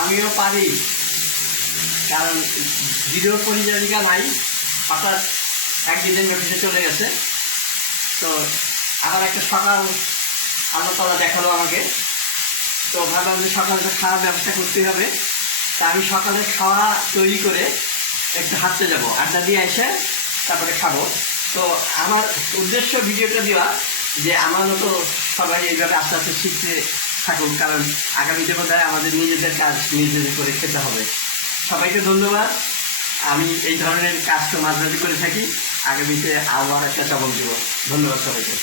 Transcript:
আমিও পারি, কারণ ভিডিও পরিচালিকা নাই, হঠাৎ একদিনের নোটিশে চলে গেছে। তো আবার একটা সকাল আল্লাহ তাআলা দেখালো আমাকে, তো ভাবলাম যে সকালে তো খাওয়ার ব্যবস্থা করতে হবে। তা আমি সকালে খাওয়া তৈরি করে একটু হাঁটতে যাব, আড্ডা দিয়ে এসে তারপরে খাবো। তো আমার উদ্দেশ্য ভিডিওটা দেওয়া যে আমার মতো সবাই এইভাবে আস্তে আস্তে শিখতে থাকুন, কারণ আগামীতে বোধহয় আমাদের নিজেদের কাজ নিজেদের করে খেতে হবে। সবাইকে ধন্যবাদ। আমি এই ধরনের কাজ তো মাঝে মাঝে করে থাকি, আগামীতে আবার একটা চমক দেব। ধন্যবাদ সবাইকে।